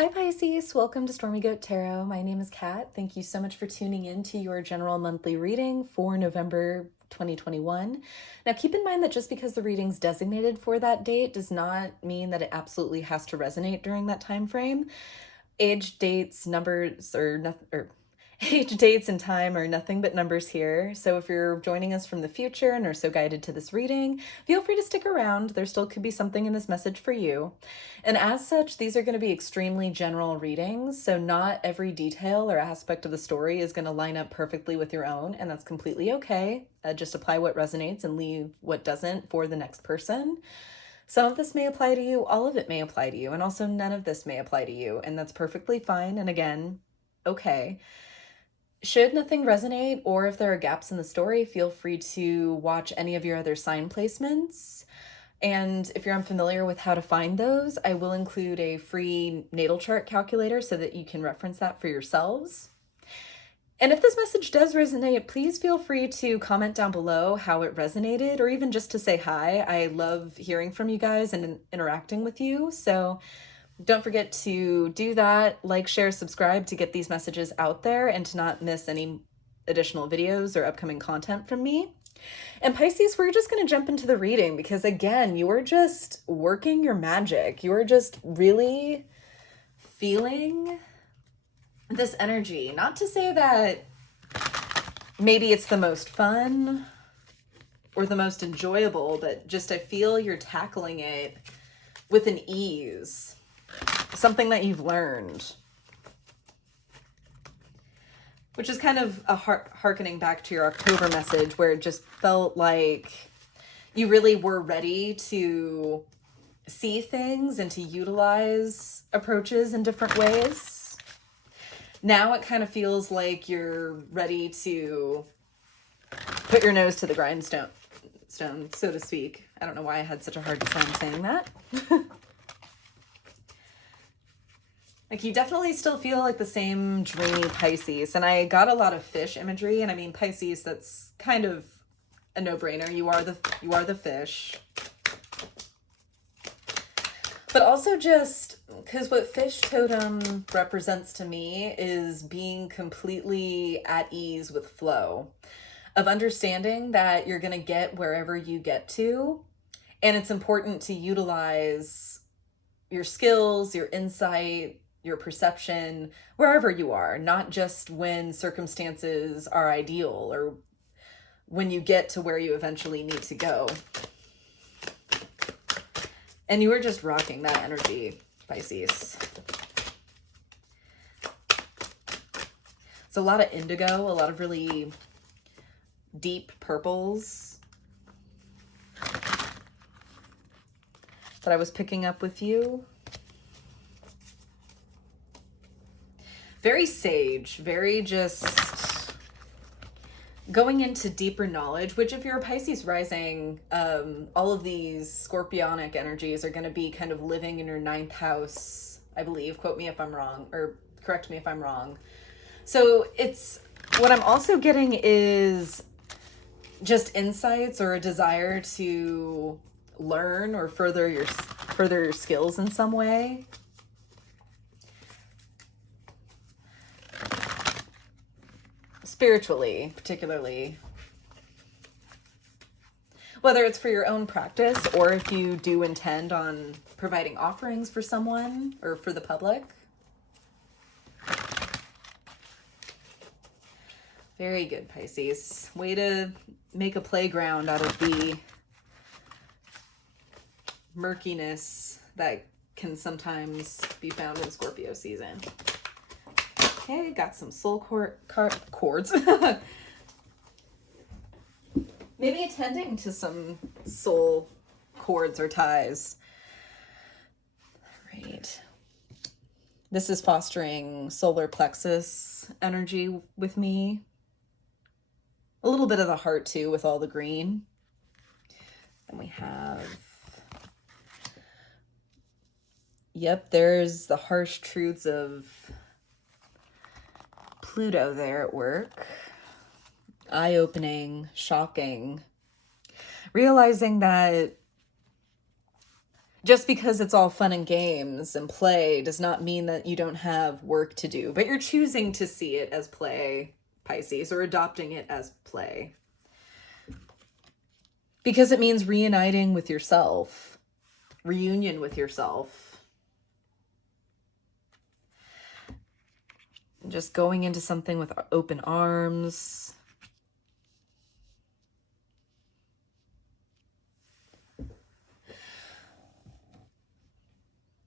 Hi Pisces, welcome to Stormy Goat Tarot. My name is Kat. Thank you so much for tuning in to your general monthly reading for November 2021. Now keep in mind that just because the reading's designated for that date does not mean that it absolutely has to resonate during that time frame. Age, dates, numbers, age, dates, and time are nothing but numbers here. So if you're joining us from the future and are so guided to this reading, feel free to stick around. There still could be something in this message for you. And as such, these are going to be extremely general readings. So not every detail or aspect of the story is going to line up perfectly with your own, and that's completely okay. Just apply what resonates and leave what doesn't for the next person. Some of this may apply to you, all of it may apply to you, and also none of this may apply to you, and that's perfectly fine, and again, okay. Should nothing resonate, or if there are gaps in the story, feel free to watch any of your other sign placements. And if you're unfamiliar with how to find those, I will include a free natal chart calculator so that you can reference that for yourselves. And if this message does resonate, please feel free to comment down below how it resonated, or even just to say hi. I love hearing from you guys and interacting with you. So don't forget to do that, like, share, subscribe to get these messages out there and to not miss any additional videos or upcoming content from me. And Pisces, we're just going to jump into the reading because, again, you are just working your magic. You are just really feeling this energy. Not to say that maybe it's the most fun or the most enjoyable, but just I feel you're tackling it with an ease. Something that you've learned. Which is kind of a hearkening back to your October message where it just felt like you really were ready to see things and to utilize approaches in different ways. Now it kind of feels like you're ready to put your nose to the grindstone, so to speak. I don't know why I had such a hard time saying that. Like, you definitely still feel like the same dreamy Pisces. And I got a lot of fish imagery. And I mean, Pisces, that's kind of a no-brainer. You are the fish. But also just because what fish totem represents to me is being completely at ease with flow, of understanding that you're going to get wherever you get to. And it's important to utilize your skills, your insight, your perception, wherever you are, not just when circumstances are ideal or when you get to where you eventually need to go. And you were just rocking that energy, Pisces. It's a lot of indigo, a lot of really deep purples that I was picking up with you. Very sage, very just going into deeper knowledge, which if you're a Pisces rising, all of these scorpionic energies are going to be kind of living in your 9th house, I believe. Quote me if I'm wrong, or correct me if I'm wrong. So it's, what I'm also getting is just insights or a desire to learn or further your skills in some way. Spiritually, particularly. Whether it's for your own practice or if you do intend on providing offerings for someone or for the public. Very good, Pisces. Way to make a playground out of the murkiness that can sometimes be found in Scorpio season. Okay, got some soul chords. Maybe attending to some soul cords or ties. All right. This is fostering solar plexus energy with me. A little bit of the heart too with all the green. Then we have, yep, there's the harsh truths of Pluto there at work. Eye-opening, shocking. Realizing that Just because it's all fun and games and play does not mean that you don't have work to do, but you're choosing to see it as play, Pisces, or adopting it as play. Because it means reuniting with yourself, reunion with yourself. Just going into something with open arms.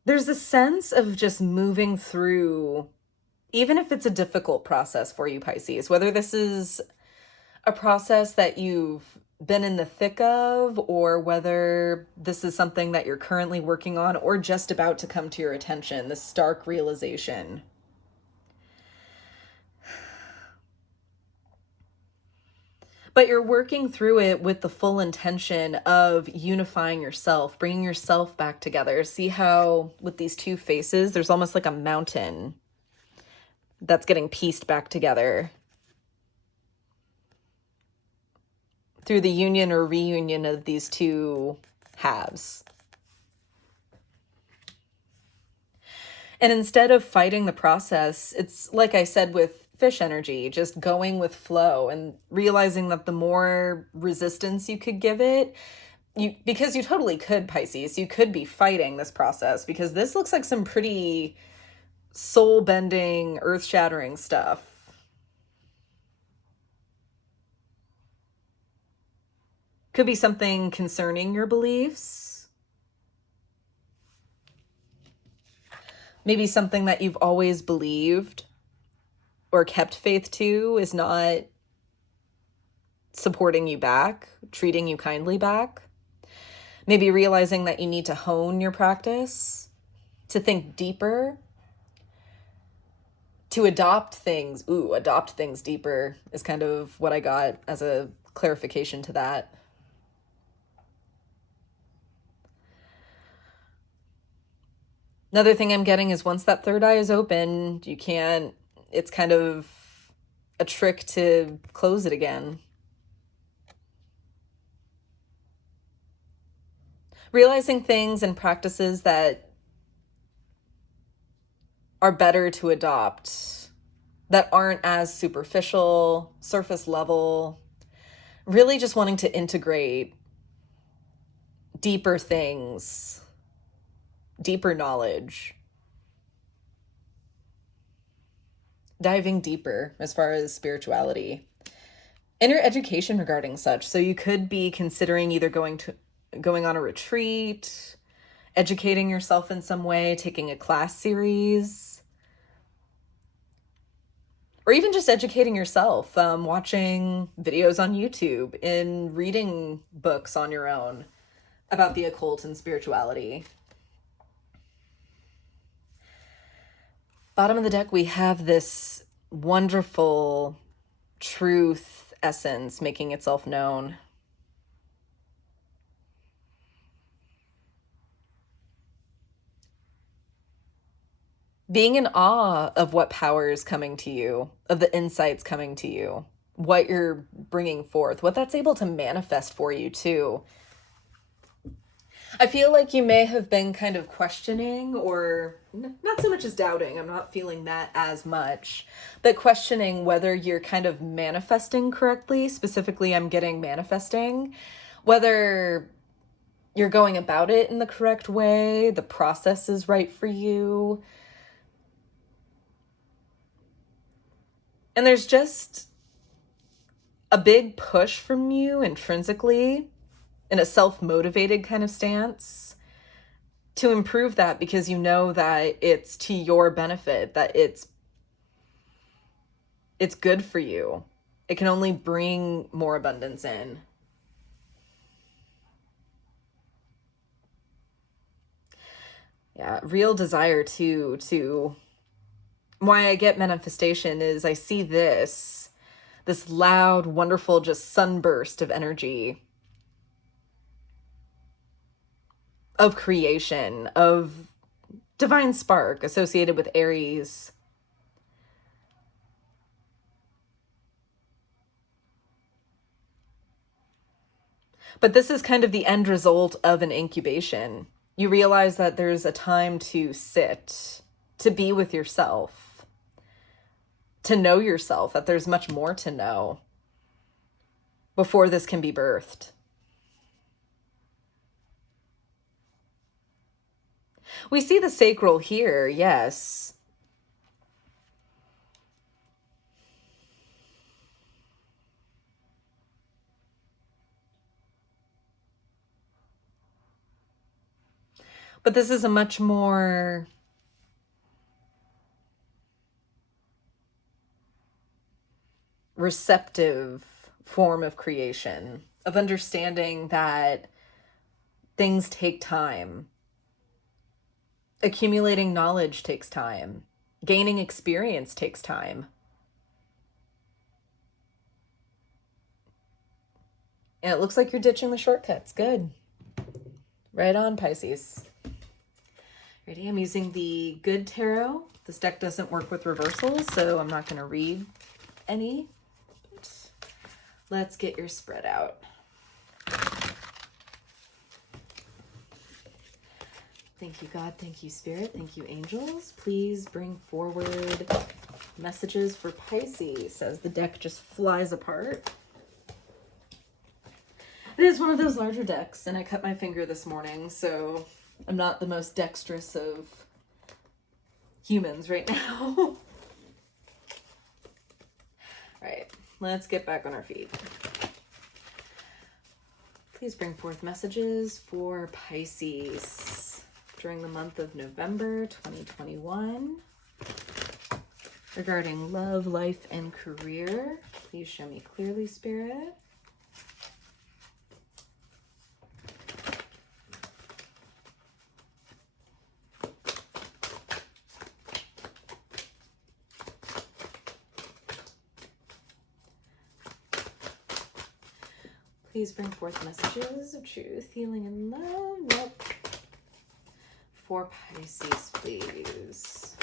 There's a sense of just moving through, even if it's a difficult process for you, Pisces, whether this is a process that you've been in the thick of, or whether this is something that you're currently working on or just about to come to your attention, this stark realization. But you're working through it with the full intention of unifying yourself, bringing yourself back together. See how with these two faces, there's almost like a mountain that's getting pieced back together through the union or reunion of these two halves. And instead of fighting the process, it's like I said with fish energy, just going with flow and realizing that the more resistance you could give it, because you totally could, Pisces, you could be fighting this process, because this looks like some pretty soul-bending, earth-shattering stuff. Could be something concerning your beliefs. Maybe something that you've always believed or kept faith to is not supporting you back, treating you kindly back. Maybe realizing that you need to hone your practice, to think deeper, to adopt things. Adopt things deeper is kind of what I got as a clarification to that. Another thing I'm getting is once that third eye is open, it's kind of a trick to close it again. Realizing things and practices that are better to adopt, that aren't as superficial, surface level, really just wanting to integrate deeper things, deeper knowledge, diving deeper as far as spirituality and your education regarding such. So you could be considering either going on a retreat, educating yourself in some way, taking a class series, or even just educating yourself, watching videos on YouTube and reading books on your own about the occult and spirituality. Bottom of the deck, we have this wonderful truth essence making itself known. Being in awe of what power is coming to you, of the insights coming to you, what you're bringing forth, what that's able to manifest for you too. I feel like you may have been kind of questioning, or not so much as doubting, I'm not feeling that as much, but questioning whether you're kind of manifesting correctly. Specifically, I'm getting manifesting, whether you're going about it in the correct way, the process is right for you. And there's just a big push from you intrinsically in a self-motivated kind of stance to improve that, because you know that it's to your benefit, that it's good for you. It can only bring more abundance in. Yeah, real desire to why I get manifestation is I see this loud, wonderful, just sunburst of energy, of creation, of divine spark associated with Aries. But this is kind of the end result of an incubation. You realize that there's a time to sit, to be with yourself, to know yourself, that there's much more to know before this can be birthed. We see the sacral here, yes. But this is a much more receptive form of creation, of understanding that things take time. Accumulating knowledge takes time. Gaining experience takes time. And it looks like you're ditching the shortcuts. Good. Right on, Pisces. Ready? I'm using the Good Tarot. This deck doesn't work with reversals, so I'm not going to read any. But let's get your spread out. Thank you, God. Thank you, Spirit. Thank you, angels. Please bring forward messages for Pisces as the deck just flies apart. It is one of those larger decks, and I cut my finger this morning, so I'm not the most dexterous of humans right now. All right, let's get back on our feet. Please bring forth messages for Pisces during the month of November 2021 regarding love, life, and career. Please show me clearly, Spirit. Please bring forth messages of truth, healing, and love. Nope. For Pisces, please.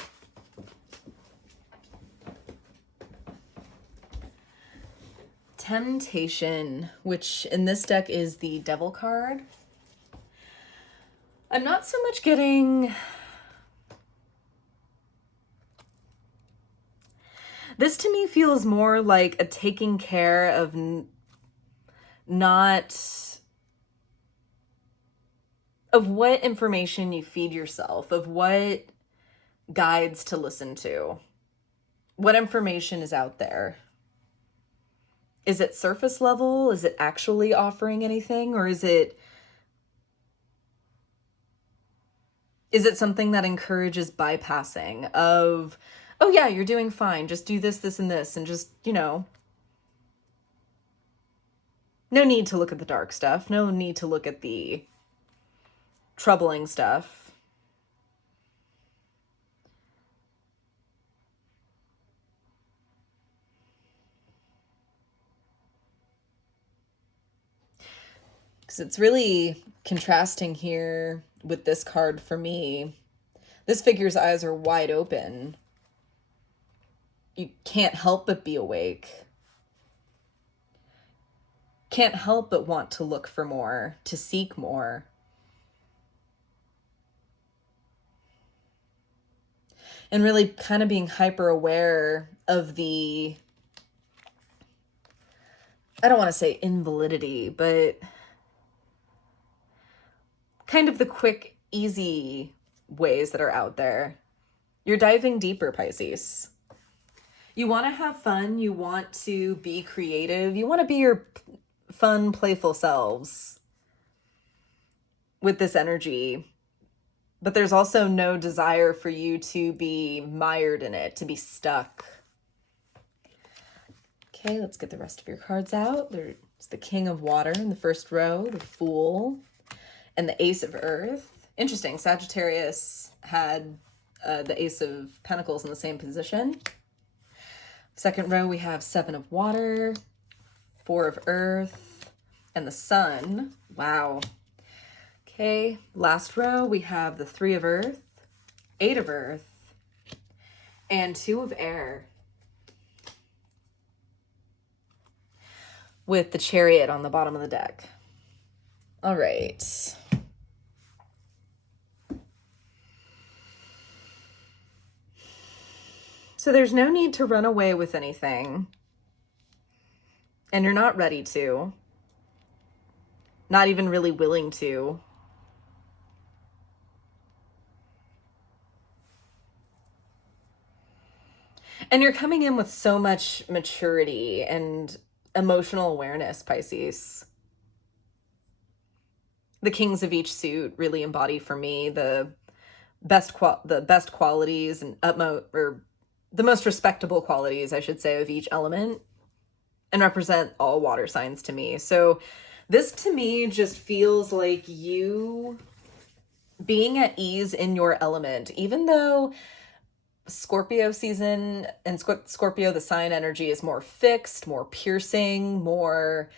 Temptation, which in this deck is the Devil card. I'm not so much getting... This to me feels more like a taking care of of what information you feed yourself, of what guides to listen to, what information is out there. Is it surface level? Is it actually offering anything? Or is it something that encourages bypassing of, oh yeah, you're doing fine, just do this, this, and this, and just, no need to look at the dark stuff, no need to look at the troubling stuff. Because it's really contrasting here with this card for me. This figure's eyes are wide open. You can't help but be awake. Can't help but want to look for more, to seek more. And really kind of being hyper aware of the, I don't want to say invalidity, but kind of the quick, easy ways that are out there. You're diving deeper, Pisces. You want to have fun. You want to be creative. You want to be your fun, playful selves with this energy. But there's also no desire for you to be mired in it, to be stuck. Okay, let's get the rest of your cards out. There's the King of Water in the first row, the Fool, and the Ace of Earth. Interesting, Sagittarius had the Ace of Pentacles in the same position. Second row, we have Seven of Water, Four of Earth, and the Sun. Wow. Okay, last row, we have the Three of Earth, Eight of Earth, and Two of Air, with the the Chariot on the bottom of the deck. All right. So there's no need to run away with anything. And you're not ready to. Not even really willing to. And you're coming in with so much maturity and emotional awareness, Pisces. The kings of each suit really embody for me the best qualities and the most respectable qualities, I should say, of each element, and represent all water signs to me. So this to me just feels like you being at ease in your element, even though Scorpio season and Scorpio, the sign energy, is more fixed, more piercing, more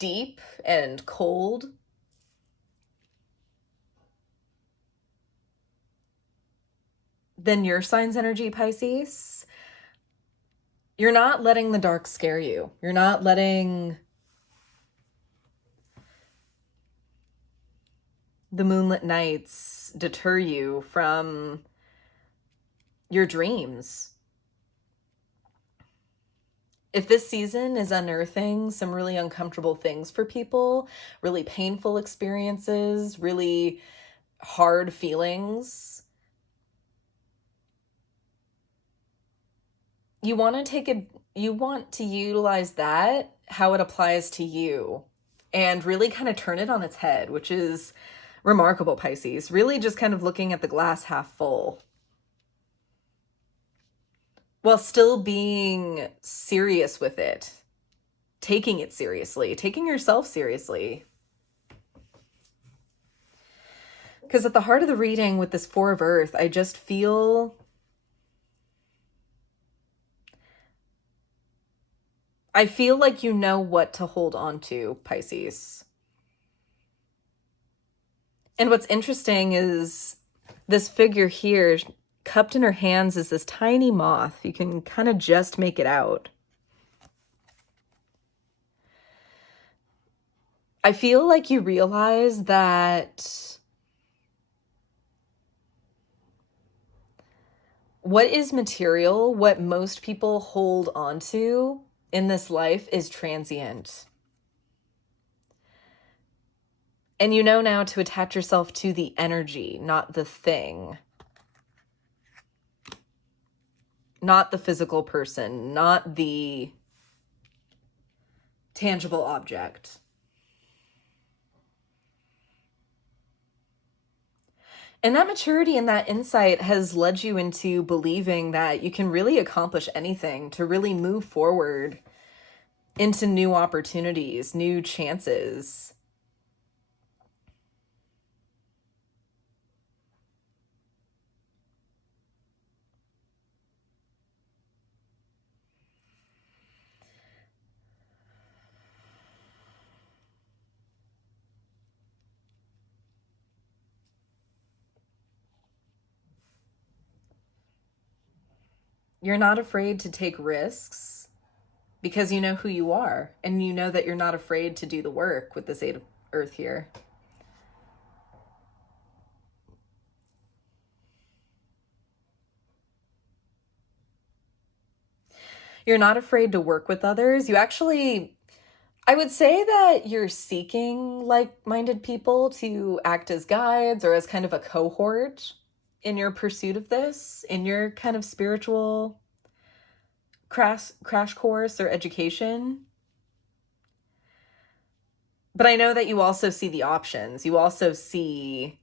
deep and cold. Than your sign's energy, Pisces. You're not letting the dark scare you. You're not letting the moonlit nights deter you from your dreams. If this season is unearthing some really uncomfortable things for people, really painful experiences, really hard feelings, you want to utilize that, how it applies to you, and really kind of turn it on its head, which is remarkable, Pisces. Really just kind of looking at the glass half full, while still being serious with it, taking it seriously, taking yourself seriously. Because at the heart of the reading with this Four of Earth, I just feel like you know what to hold on to, Pisces. And what's interesting is this figure here, cupped in her hands, is this tiny moth. You can kind of just make it out. I feel like you realize that what is material, what most people hold onto in this life, is transient. And you know now to attach yourself to the energy, not the thing. Not the physical person, not the tangible object. And that maturity and that insight has led you into believing that you can really accomplish anything, to really move forward into new opportunities, new chances. You're not afraid to take risks because you know who you are, and you know that you're not afraid to do the work with this Eight of Earth here. You're not afraid to work with others. You actually, I would say that you're seeking like-minded people to act as guides or as kind of a cohort in your pursuit of this, in your kind of spiritual crash course or education. But I know that you also see the options. You also see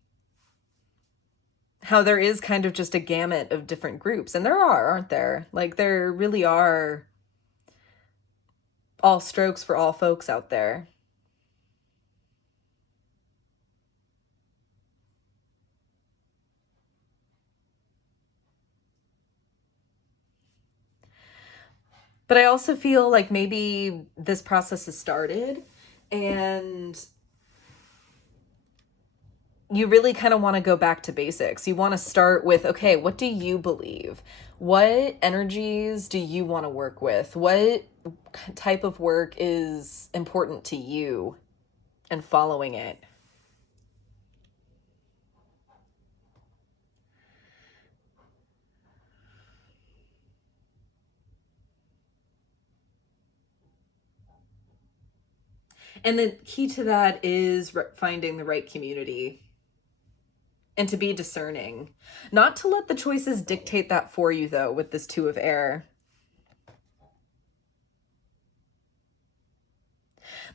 how there is kind of just a gamut of different groups. And there are, aren't there? Like, there really are all strokes for all folks out there. But I also feel like maybe this process has started and you really kind of want to go back to basics. You want to start with, okay, what do you believe? What energies do you want to work with? What type of work is important to you, and following it? And the key to that is finding the right community and to be discerning. Not to let the choices dictate that for you, though, with this Two of Air.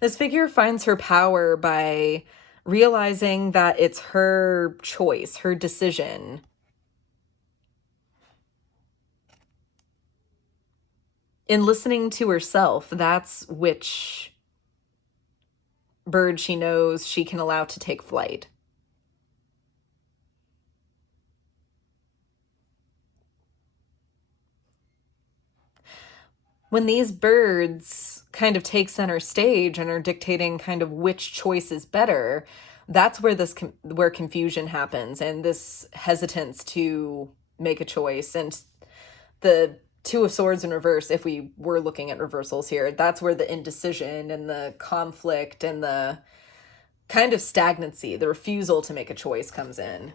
This figure finds her power by realizing that it's her choice, her decision. In listening to herself, that's which bird she knows she can allow to take flight. When these birds kind of take center stage and are dictating kind of which choice is better, that's where where confusion happens and this hesitance to make a choice. And the Two of Swords in reverse, if we were looking at reversals here, that's where the indecision and the conflict and the kind of stagnancy, the refusal to make a choice comes in.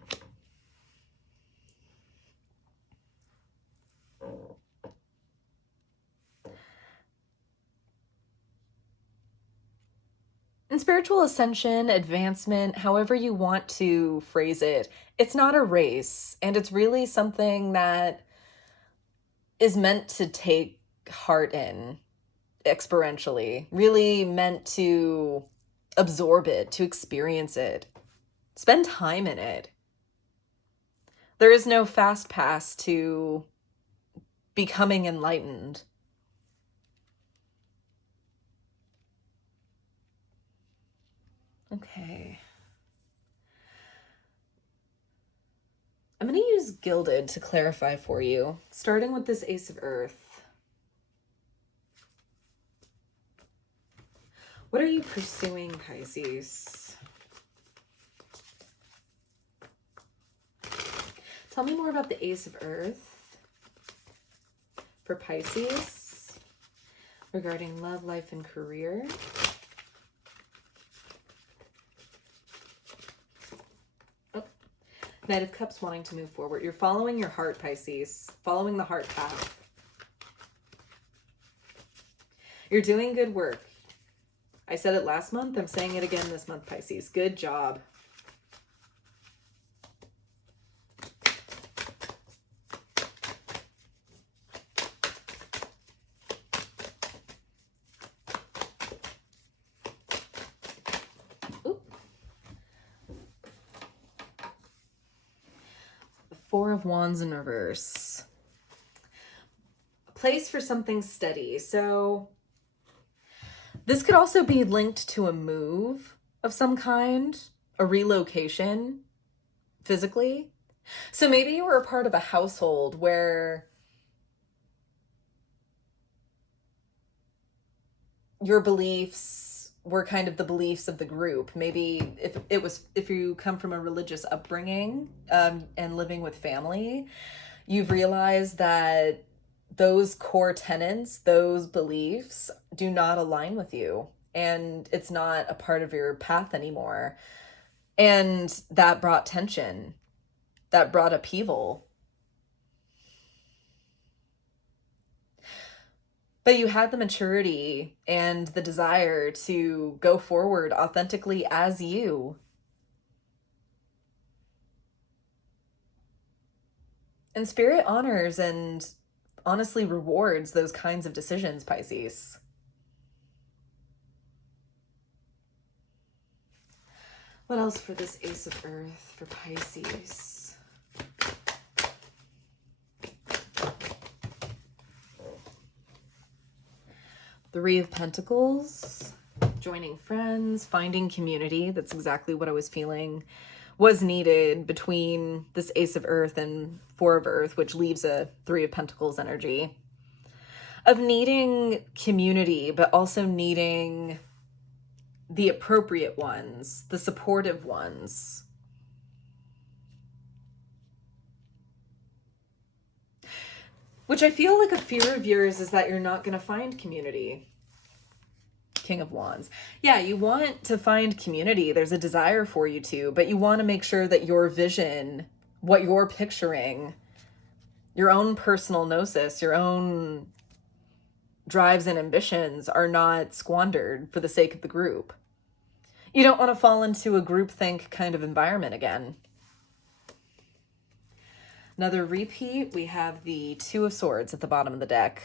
In spiritual ascension, advancement, however you want to phrase it, it's not a race, and it's really something that is meant to take heart in experientially, really meant to absorb it, to experience it, spend time in it. There is no fast pass to becoming enlightened. Okay. I'm going to use Gilded to clarify for you, starting with this Ace of Earth. What are you pursuing, Pisces? Tell me more about the Ace of Earth for Pisces regarding love, life, and career. Knight of Cups wanting to move forward. You're following your heart, Pisces. Following the heart path. You're doing good work. I said it last month. I'm saying it again this month, Pisces. Good job. Four of Wands in reverse. A place for something steady. So this could also be linked to a move of some kind, a relocation physically. So maybe you were a part of a household where your beliefs were kind of the beliefs of the group. Maybe if you come from a religious upbringing and living with family, you've realized that those core tenets, those beliefs do not align with you, and it's not a part of your path anymore. And that brought tension, that brought upheaval. But you had the maturity and the desire to go forward authentically as you. And Spirit honors and honestly rewards those kinds of decisions, Pisces. What else for this Ace of Earth for Pisces? Three of Pentacles, joining friends, finding community. That's exactly what I was feeling was needed between this Ace of Earth and Four of Earth, which leaves a Three of Pentacles energy. Of needing community, but also needing the appropriate ones, the supportive ones. Which I feel like a fear of yours is that you're not going to find community. King of Wands. Yeah, you want to find community. There's a desire for you to, but you want to make sure that your vision, what you're picturing, your own personal gnosis, your own drives and ambitions are not squandered for the sake of the group. You don't want to fall into a groupthink kind of environment again. Another repeat, we have the Two of Swords at the bottom of the deck.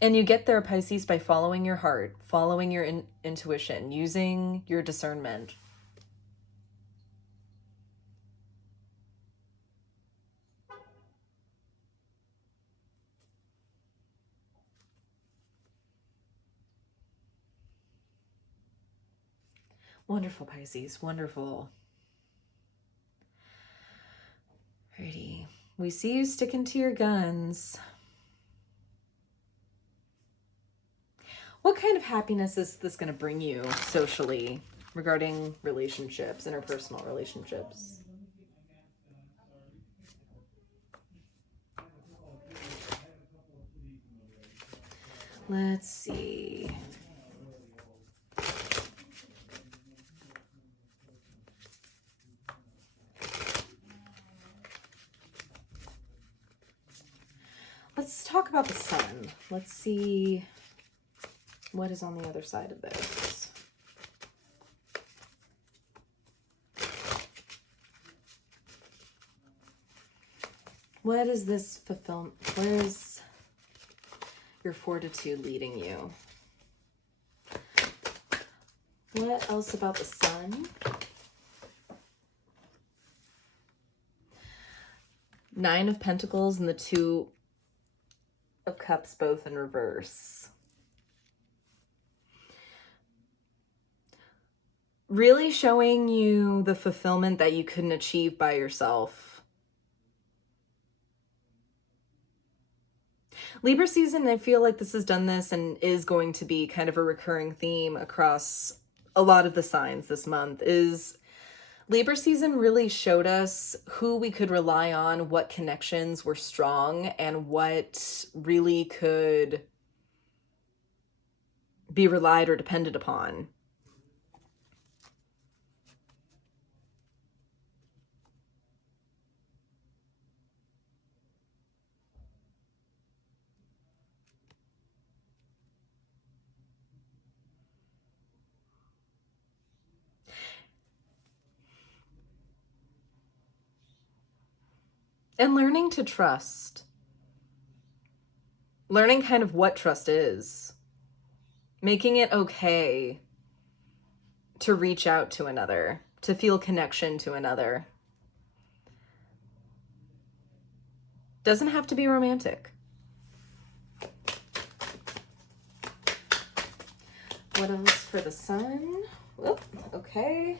And you get there, Pisces, by following your heart, following your intuition, using your discernment. Wonderful, Pisces, wonderful. Alrighty, we see you sticking to your guns. What kind of happiness is this going to bring you socially regarding relationships, interpersonal relationships? Let's see. Let's talk about the sun. Let's see what is on the other side of this. What is this fulfillment? Where is your fortitude leading you? What else about the sun? Nine of Pentacles and the Two of Cups, both in reverse. Really showing you the fulfillment that you couldn't achieve by yourself. Libra season, I feel like this has done this and is going to be kind of a recurring theme across a lot of the signs this month, is Libra season really showed us who we could rely on, what connections were strong, and what really could be relied or depended upon. And learning to trust. Learning kind of what trust is. Making it okay to reach out to another, to feel connection to another. Doesn't have to be romantic. What else for the sun? Whoop, okay.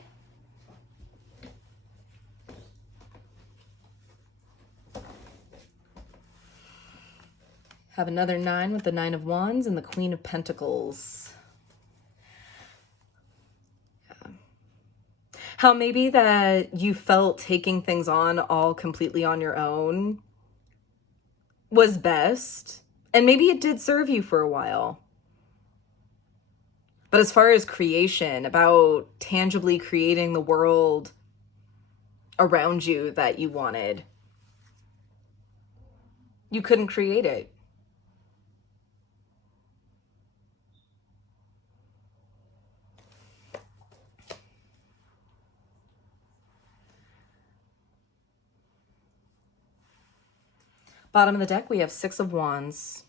Have another 9 with the 9 of Wands and the Queen of Pentacles. Yeah. How maybe that you felt taking things on all completely on your own was best. And maybe it did serve you for a while. But as far as creation, about tangibly creating the world around you that you wanted, you couldn't create it. Bottom of the deck, we have 6 of Wands.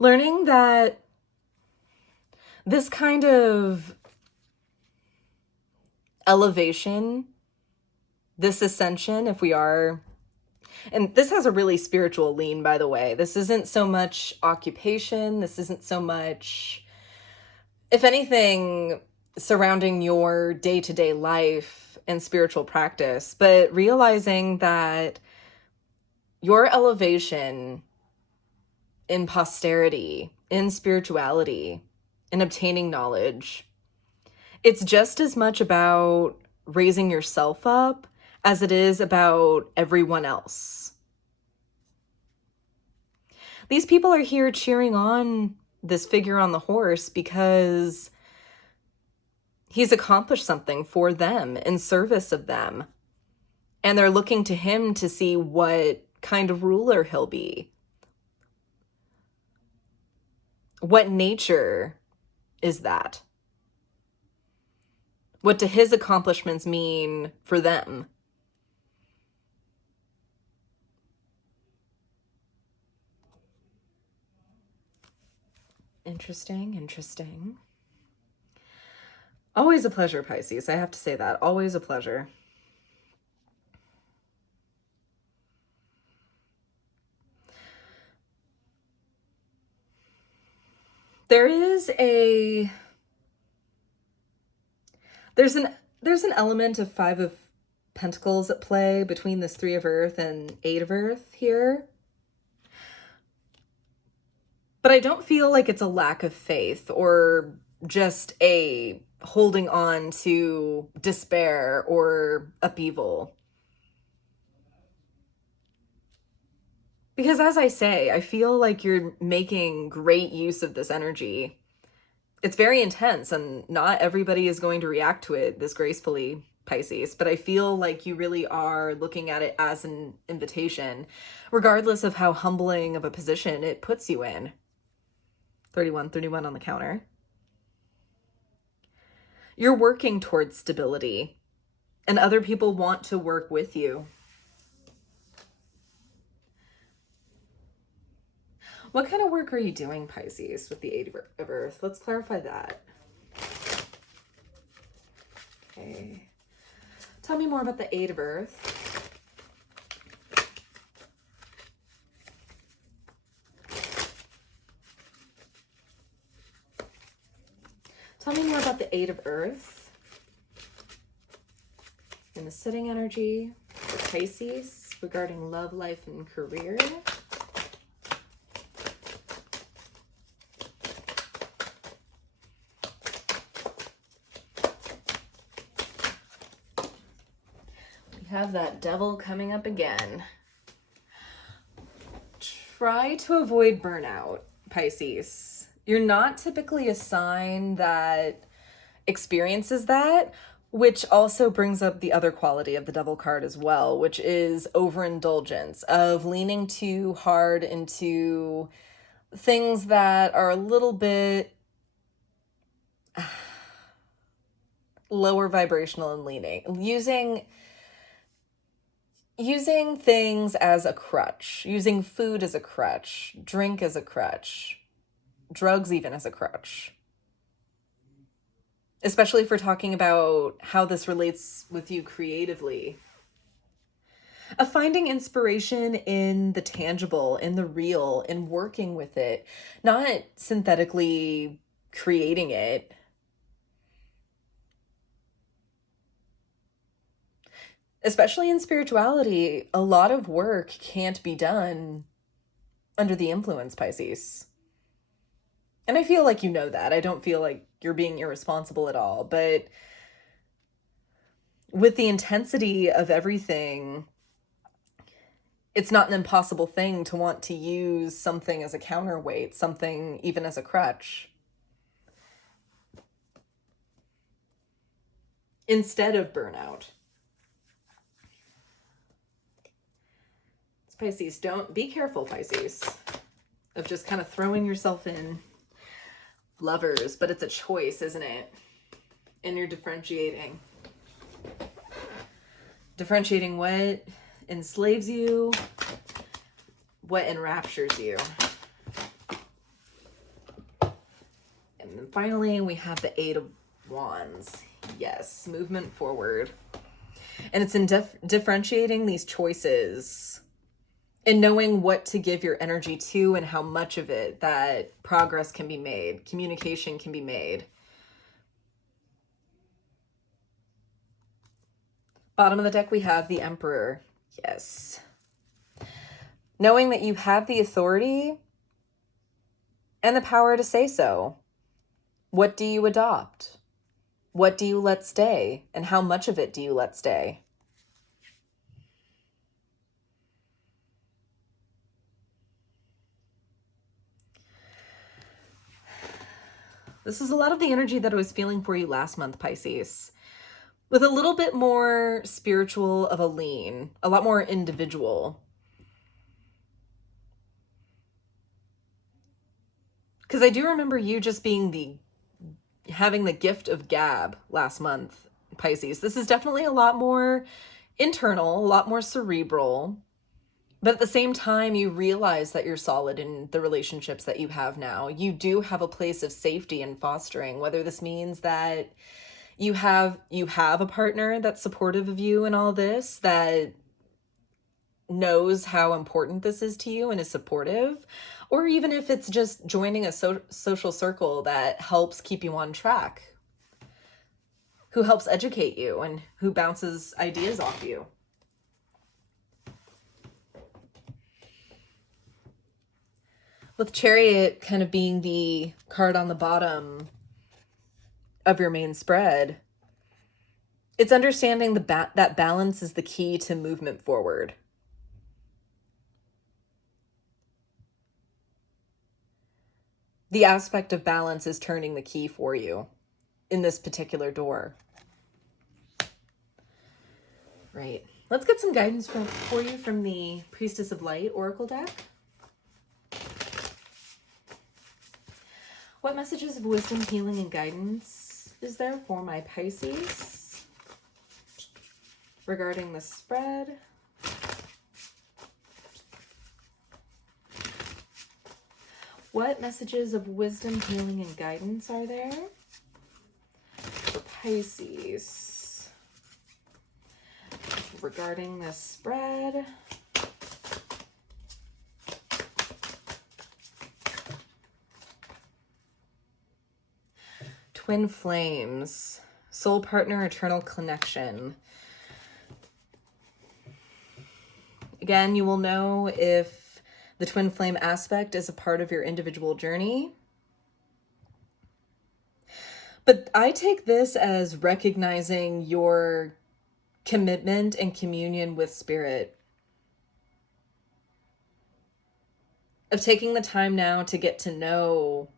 Learning that this kind of elevation, this ascension, if we are, and this has a really spiritual lean, by the way. This isn't so much occupation. This isn't so much, if anything, surrounding your day-to-day life and spiritual practice, but realizing that your elevation in posterity, in spirituality, in obtaining knowledge, it's just as much about raising yourself up as it is about everyone else. These people are here cheering on this figure on the horse because He's accomplished something for them in service of them. And they're looking to him to see what kind of ruler he'll be. What nature is that? What do his accomplishments mean for them? Interesting, interesting. Always a pleasure, Pisces. I have to say that. Always a pleasure. There's an element of Five of Pentacles at play between this Three of Earth and Eight of Earth here. But I don't feel like it's a lack of faith or just a holding on to despair or upheaval. Because as I say, I feel like you're making great use of this energy. It's very intense and not everybody is going to react to it this gracefully, Pisces, but I feel like you really are looking at it as an invitation, regardless of how humbling of a position it puts you in. 31 on the counter. You're working towards stability, and other people want to work with you. What kind of work are you doing, Pisces, with the Eight of Earth? Let's clarify that. Okay. Tell me more about the Eight of Earth. Tell me more about the Eight of Earth and the sitting energy for Pisces regarding love, life, and career. Have that devil coming up again. Try to avoid burnout, Pisces. You're not typically a sign that experiences that, which also brings up the other quality of the devil card as well, which is overindulgence, of leaning too hard into things that are a little bit lower vibrational and leaning. Using things as a crutch, using food as a crutch, drink as a crutch, drugs even as a crutch. Especially if we're talking about how this relates with you creatively. Of finding inspiration in the tangible, in the real, in working with it, not synthetically creating it. Especially in spirituality, a lot of work can't be done under the influence, Pisces. And I feel like you know that. I don't feel like you're being irresponsible at all. But with the intensity of everything, it's not an impossible thing to want to use something as a counterweight, something even as a crutch, instead of burnout. Pisces, be careful, Pisces, of just kind of throwing yourself in. Lovers, but it's a choice, isn't it? And you're differentiating. Differentiating what enslaves you, what enraptures you. And then finally, we have the Eight of Wands. Yes, movement forward. And it's in differentiating these choices and knowing what to give your energy to and how much of it that progress can be made, communication can be made. Bottom of the deck, we have the Emperor. Yes. Knowing that you have the authority and the power to say so. What do you adopt? What do you let stay? And how much of it do you let stay? This is a lot of the energy that I was feeling for you last month, Pisces, with a little bit more spiritual of a lean, a lot more individual. Because I do remember you just being having the gift of gab last month, Pisces. This is definitely a lot more internal, a lot more cerebral. But at the same time, you realize that you're solid in the relationships that you have now. You do have a place of safety in fostering, whether this means that you have a partner that's supportive of you in all this, that knows how important this is to you and is supportive, or even if it's just joining a social circle that helps keep you on track, who helps educate you and who bounces ideas off you. With Chariot kind of being the card on the bottom of your main spread, it's understanding that balance is the key to movement forward. The aspect of balance is turning the key for you in this particular door. Right. Let's get some guidance for you from the Priestess of Light Oracle deck. What messages of wisdom, healing, and guidance is there for my Pisces regarding the spread? What messages of wisdom, healing, and guidance are there for Pisces regarding this spread? Twin flames, soul partner, eternal connection. Again, you will know if the twin flame aspect is a part of your individual journey. But I take this as recognizing your commitment and communion with spirit. Of taking the time now to get to know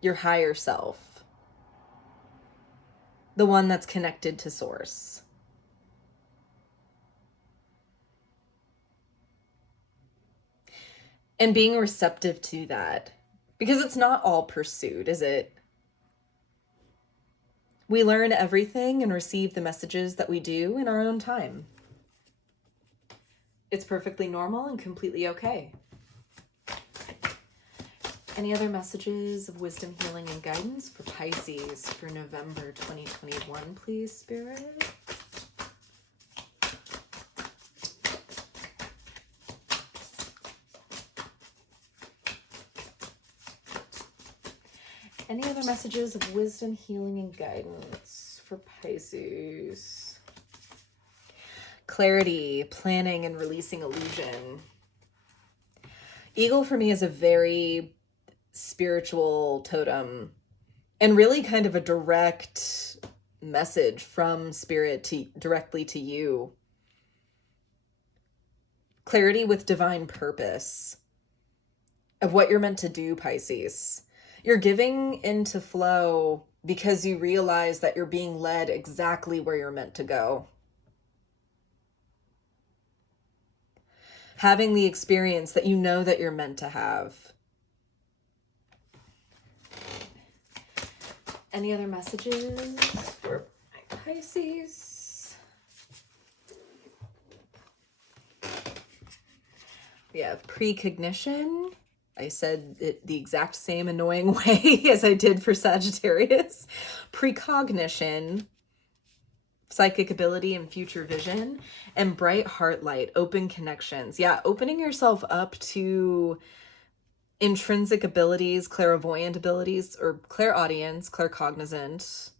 your higher self. The one that's connected to source. And being receptive to that. Because it's not all pursued, is it? We learn everything and receive the messages that we do in our own time. It's perfectly normal and completely okay. Any other messages of wisdom, healing, and guidance for Pisces for November 2021, please, Spirit? Any other messages of wisdom, healing, and guidance for Pisces? Clarity, planning, and releasing illusion. Eagle for me is a very spiritual totem and really kind of a direct message from spirit directly to you. Clarity with divine purpose of what you're meant to do, Pisces. You're giving into flow because you realize that you're being led exactly where you're meant to go. Having the experience that you know that you're meant to have. Any other messages for my Pisces? We have precognition. I said it the exact same annoying way as I did for Sagittarius. Precognition, psychic ability and future vision, and bright heart light, open connections. Yeah, opening yourself up to intrinsic abilities, clairvoyant abilities, or clairaudience, claircognizant.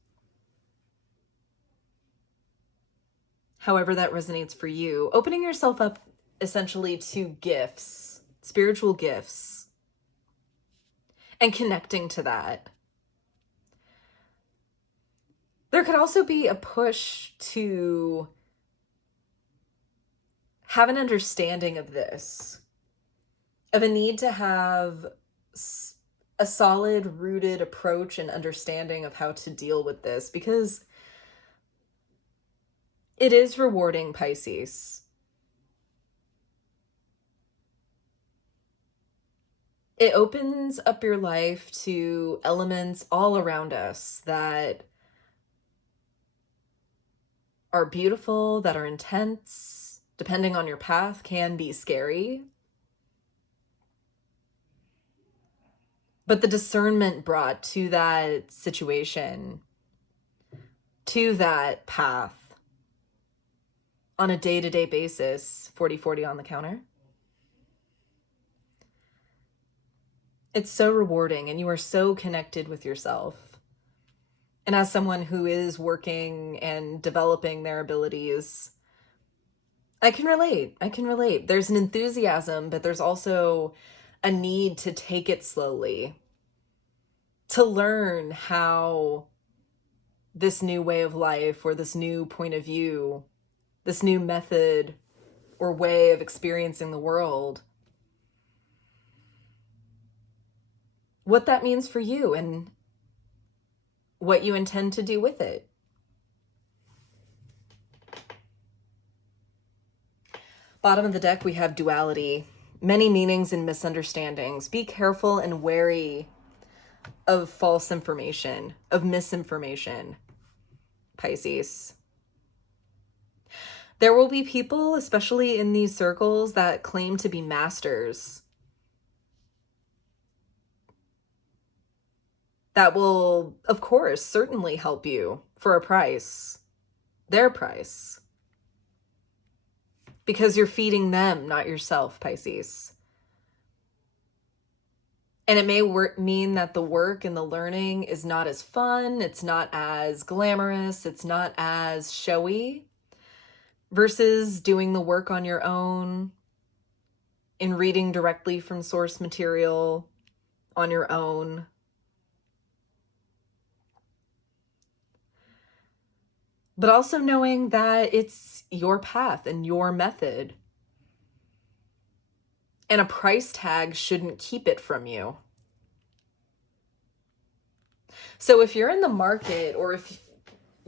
However that resonates for you. Opening yourself up essentially to gifts, spiritual gifts, and connecting to that. There could also be a push to have an understanding of this, of a need to have a solid, rooted approach and understanding of how to deal with this, because it is rewarding, Pisces. It opens up your life to elements all around us that are beautiful, that are intense, depending on your path, can be scary. But the discernment brought to that situation, to that path, on a day-to-day basis, 40/40 on the counter, it's so rewarding, and you are so connected with yourself. And as someone who is working and developing their abilities, I can relate. I can relate. There's an enthusiasm, but there's also a need to take it slowly, to learn how this new way of life, or this new point of view, this new method or way of experiencing the world, what that means for you and what you intend to do with it. Bottom of the deck, we have duality, many meanings and misunderstandings. Be careful and wary of false information, of misinformation, Pisces. There will be people, especially in these circles, that claim to be masters, that will, of course, certainly help you for a price, their price, because you're feeding them, not yourself, Pisces. And it may mean that the work and the learning is not as fun, it's not as glamorous, it's not as showy, versus doing the work on your own, in reading directly from source material on your own. But also knowing that it's your path and your method, and a price tag shouldn't keep it from you. So if you're in the market, or if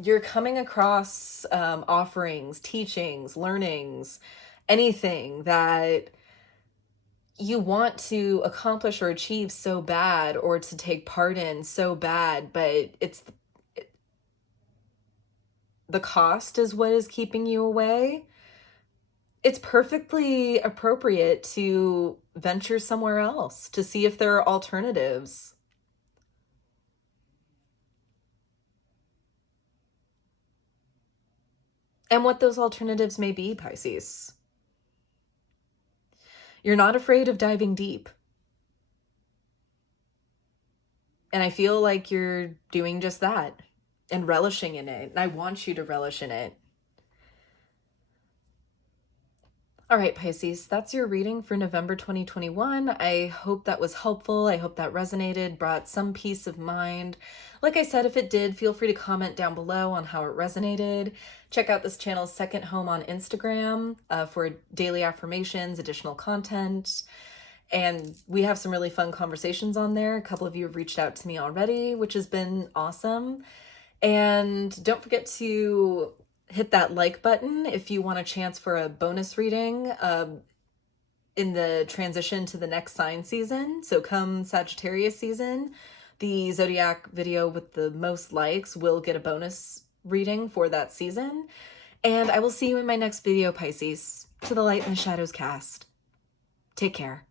you're coming across offerings, teachings, learnings, anything that you want to accomplish or achieve so bad, or to take part in so bad, but the cost is what is keeping you away, it's perfectly appropriate to venture somewhere else to see if there are alternatives. And what those alternatives may be, Pisces. You're not afraid of diving deep. And I feel like you're doing just that and relishing in it. And I want you to relish in it. All right, Pisces, that's your reading for November 2021. I hope that was helpful. I hope that resonated, brought some peace of mind. Like I said, if it did, feel free to comment down below on how it resonated. Check out this channel's second home on Instagram for daily affirmations, additional content. And we have some really fun conversations on there. A couple of you have reached out to me already, which has been awesome. And don't forget to hit that like button if you want a chance for a bonus reading in the transition to the next sign season. So come Sagittarius season, the zodiac video with the most likes will get a bonus reading for that season. And I will see you in my next video, Pisces. To the light and the shadows cast. Take care.